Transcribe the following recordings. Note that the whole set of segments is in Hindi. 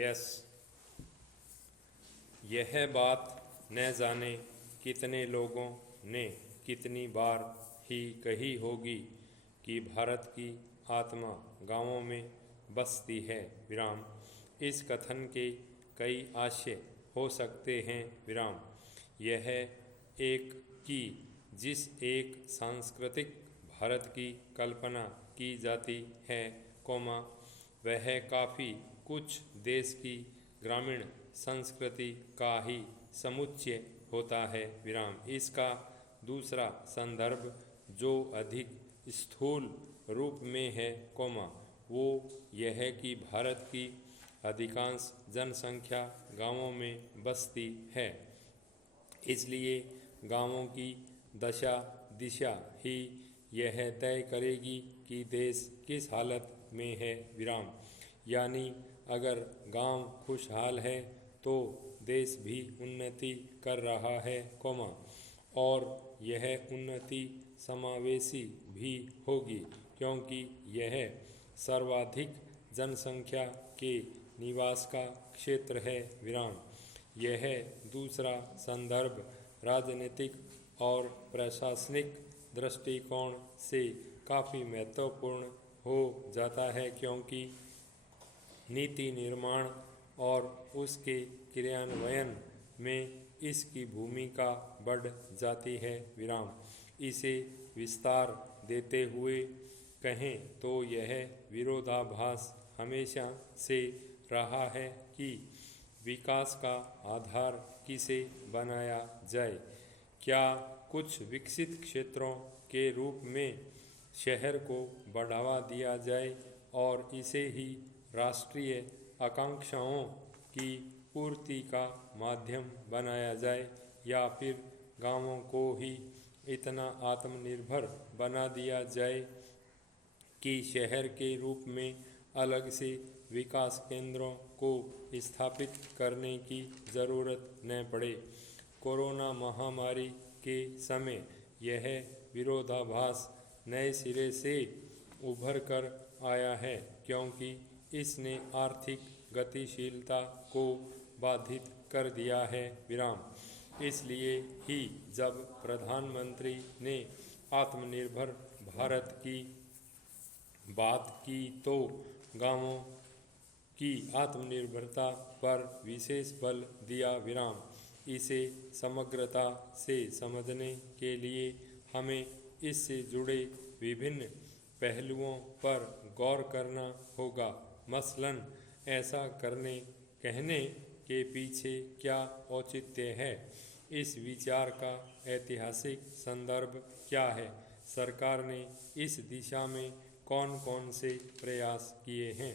यस, यह बात न जाने कितने लोगों ने कितनी बार ही कही होगी कि भारत की आत्मा गांवों में बसती है। विराम। इस कथन के कई आशय हो सकते हैं। विराम। यह एक कि जिस एक सांस्कृतिक भारत की कल्पना की जाती है, वह काफ़ी कुछ देश की ग्रामीण संस्कृति का ही समुच्चय होता है। विराम। इसका दूसरा संदर्भ जो अधिक स्थूल रूप में है, वो यह कि भारत की अधिकांश जनसंख्या गांवों में बसती है। इसलिए गांवों की दशा दिशा ही यह तय करेगी कि देश किस हालत में है। विराम। यानी अगर गांव खुशहाल है तो देश भी उन्नति कर रहा है, और यह उन्नति समावेशी भी होगी क्योंकि यह सर्वाधिक जनसंख्या के निवास का क्षेत्र है। विराम। यह दूसरा संदर्भ राजनीतिक और प्रशासनिक दृष्टिकोण से काफ़ी महत्वपूर्ण हो जाता है क्योंकि नीति निर्माण और उसके क्रियान्वयन में इसकी भूमिका बढ़ जाती है। विराम। इसे विस्तार देते हुए कहें तो यह विरोधाभास हमेशा से रहा है कि विकास का आधार किसे बनाया जाए। क्या कुछ विकसित क्षेत्रों के रूप में शहर को बढ़ावा दिया जाए और इसे ही राष्ट्रीय आकांक्षाओं की पूर्ति का माध्यम बनाया जाए, या फिर गांवों को ही इतना आत्मनिर्भर बना दिया जाए कि शहर के रूप में अलग से विकास केंद्रों को स्थापित करने की ज़रूरत न पड़े। कोरोना महामारी के समय यह विरोधाभास नए सिरे से उभर कर आया है क्योंकि इसने आर्थिक गतिशीलता को बाधित कर दिया है। विराम। इसलिए ही जब प्रधानमंत्री ने आत्मनिर्भर भारत की बात की तो गांवों की आत्मनिर्भरता पर विशेष बल दिया। विराम। इसे समग्रता से समझने के लिए हमें इससे जुड़े विभिन्न पहलुओं पर गौर करना होगा। मसलन ऐसा कहने के पीछे क्या औचित्य है, इस विचार का ऐतिहासिक संदर्भ क्या है, सरकार ने इस दिशा में कौन कौन से प्रयास किए हैं,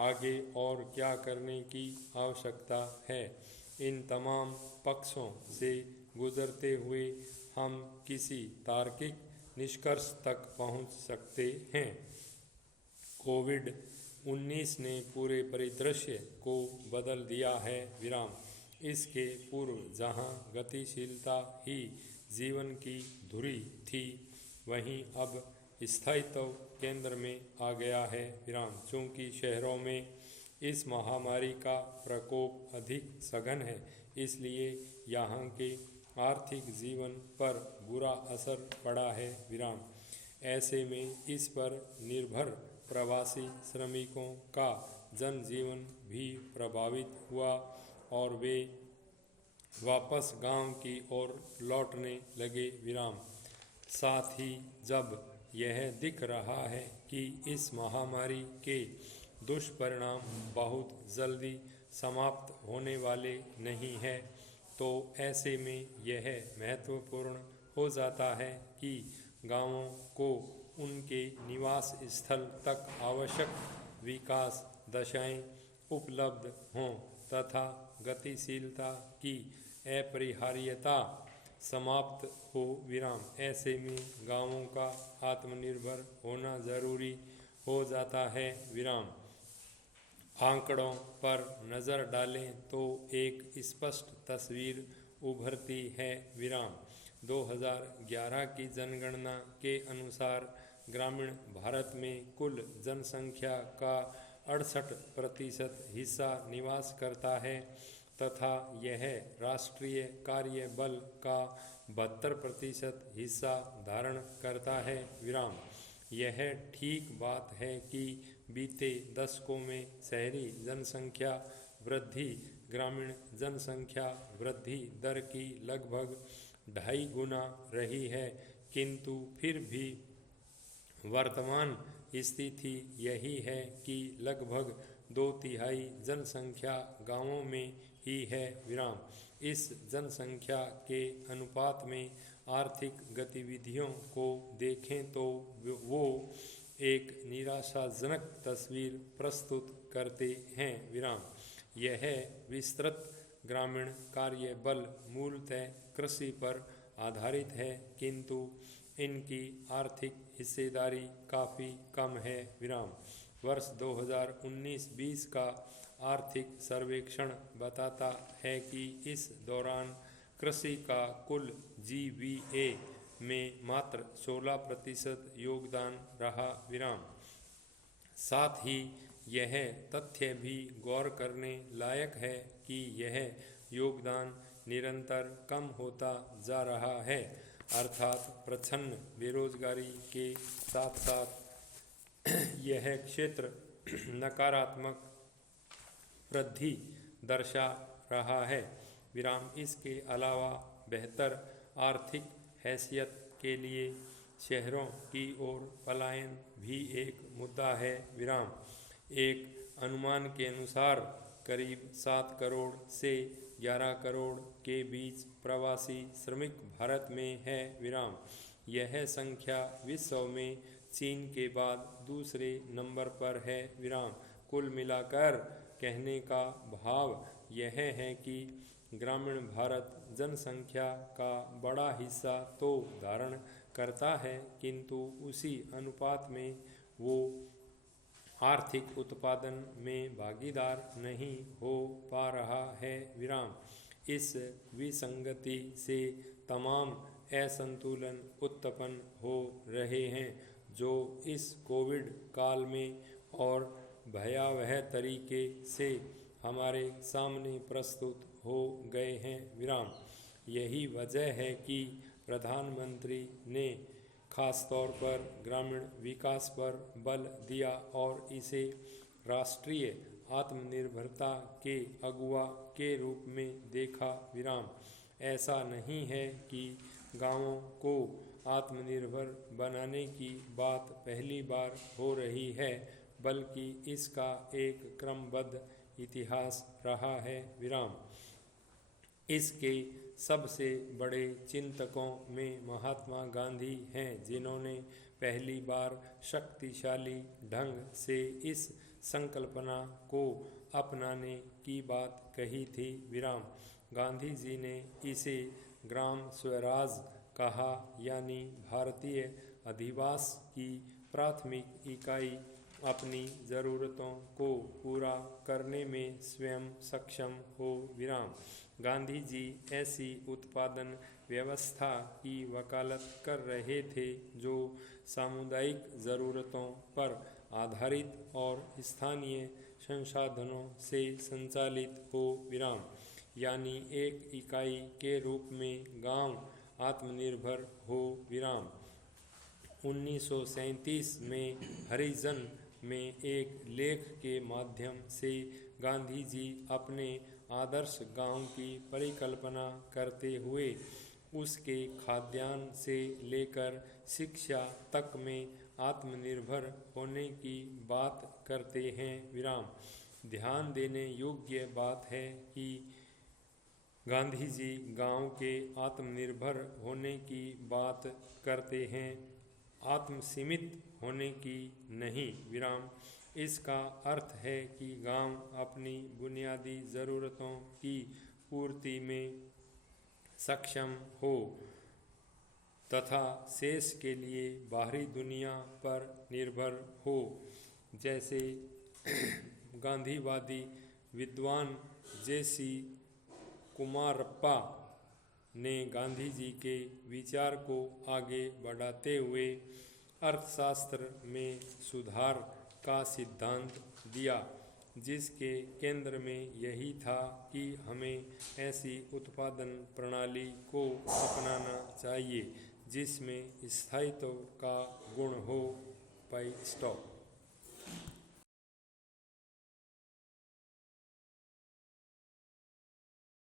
आगे और क्या करने की आवश्यकता है। इन तमाम पक्षों से गुजरते हुए हम किसी तार्किक निष्कर्ष तक पहुंच सकते हैं। कोविड-19 ने पूरे परिदृश्य को बदल दिया है। विराम। इसके पूर्व जहां गतिशीलता ही जीवन की धुरी थी, वहीं अब स्थायित्व केंद्र में आ गया है। विराम। चूँकि शहरों में इस महामारी का प्रकोप अधिक सघन है, इसलिए यहाँ के आर्थिक जीवन पर बुरा असर पड़ा है। विराम। ऐसे में इस पर निर्भर प्रवासी श्रमिकों का जनजीवन भी प्रभावित हुआ और वे वापस गांव की ओर लौटने लगे। विराम। साथ ही जब यह दिख रहा है कि इस महामारी के दुष्परिणाम बहुत जल्दी समाप्त होने वाले नहीं हैं, तो ऐसे में यह महत्वपूर्ण हो जाता है कि गांवों को उनके निवास स्थल तक आवश्यक विकास दशाएं उपलब्ध हों तथा गतिशीलता की अपरिहार्यता समाप्त हो। विराम। ऐसे में गांवों का आत्मनिर्भर होना जरूरी हो जाता है। विराम। आंकड़ों पर नज़र डालें तो एक स्पष्ट तस्वीर उभरती है। विराम। 2011 की जनगणना के अनुसार ग्रामीण भारत में कुल जनसंख्या का 68% हिस्सा निवास करता है तथा यह राष्ट्रीय कार्य बल का 72% हिस्सा धारण करता है। विराम। यह ठीक बात है कि बीते दशकों में शहरी जनसंख्या वृद्धि ग्रामीण जनसंख्या वृद्धि दर की लगभग 2.5 गुना रही है, किंतु फिर भी वर्तमान स्थिति यही है कि लगभग 2/3 जनसंख्या गांवों में ही है। विराम। इस जनसंख्या के अनुपात में आर्थिक गतिविधियों को देखें तो वो एक निराशाजनक तस्वीर प्रस्तुत करते हैं। विराम। यह विस्तृत ग्रामीण कार्य बल मूलतः कृषि पर आधारित है, किंतु इनकी आर्थिक हिस्सेदारी काफ़ी कम है। विराम। वर्ष 2019-20 का आर्थिक सर्वेक्षण बताता है कि इस दौरान कृषि का कुल GVA में मात्र 16% योगदान रहा। विराम। साथ ही यह तथ्य भी गौर करने लायक है कि यह योगदान निरंतर कम होता जा रहा है, अर्थात प्रच्छन्न बेरोजगारी के साथ साथ यह क्षेत्र नकारात्मक वृद्धि दर्शा रहा है। विराम। इसके अलावा बेहतर आर्थिक हैसियत के लिए शहरों की ओर पलायन भी एक मुद्दा है। विराम। एक अनुमान के अनुसार करीब 7 करोड़ से 11 करोड़ के बीच प्रवासी श्रमिक भारत में है। विराम। यह संख्या विश्व में चीन के बाद दूसरे नंबर पर है। विराम। कुल मिलाकर कहने का भाव यह है कि ग्रामीण भारत जनसंख्या का बड़ा हिस्सा तो धारण करता है, किंतु उसी अनुपात में वो आर्थिक उत्पादन में भागीदार नहीं हो पा रहा है। विराम। इस विसंगति से तमाम असंतुलन उत्पन्न हो रहे हैं जो इस कोविड काल में और भयावह तरीके से हमारे सामने प्रस्तुत हो गए हैं। विराम। यही वजह है कि प्रधानमंत्री ने खासतौर पर ग्रामीण विकास पर बल दिया और इसे राष्ट्रीय आत्मनिर्भरता के अगुवा के रूप में देखा। विराम। ऐसा नहीं है कि गांवों को आत्मनिर्भर बनाने की बात पहली बार हो रही है, बल्कि इसका एक क्रमबद्ध इतिहास रहा है। विराम। इसके सबसे बड़े चिंतकों में महात्मा गांधी हैं, जिन्होंने पहली बार शक्तिशाली ढंग से इस संकल्पना को अपनाने की बात कही थी। विराम। गांधी जी ने इसे ग्राम स्वराज कहा, यानी भारतीय अधिवास की प्राथमिक इकाई अपनी ज़रूरतों को पूरा करने में स्वयं सक्षम हो। विराम। गांधी जी ऐसी उत्पादन व्यवस्था की वकालत कर रहे थे जो सामुदायिक ज़रूरतों पर आधारित और स्थानीय संसाधनों से संचालित हो। विराम। यानी एक इकाई के रूप में गांव आत्मनिर्भर हो। विराम। 1937 में हरिजन में एक लेख के माध्यम से गांधी जी अपने आदर्श गांव की परिकल्पना करते हुए उसके खाद्यान्न से लेकर शिक्षा तक में आत्मनिर्भर होने की बात करते हैं। विराम। ध्यान देने योग्य बात है कि गांधी जी गांव के आत्मनिर्भर होने की बात करते हैं, आत्मसीमित होने की नहीं। विराम। इसका अर्थ है कि गांव अपनी बुनियादी ज़रूरतों की पूर्ति में सक्षम हो तथा शेष के लिए बाहरी दुनिया पर निर्भर हो। जैसे गांधीवादी विद्वान जे.सी. कुमारप्पा ने गांधी जी के विचार को आगे बढ़ाते हुए अर्थशास्त्र में सुधार का सिद्धांत दिया, जिसके केंद्र में यही था कि हमें ऐसी उत्पादन प्रणाली को अपनाना चाहिए जिसमें स्थायित्व का गुण हो। स्टॉप।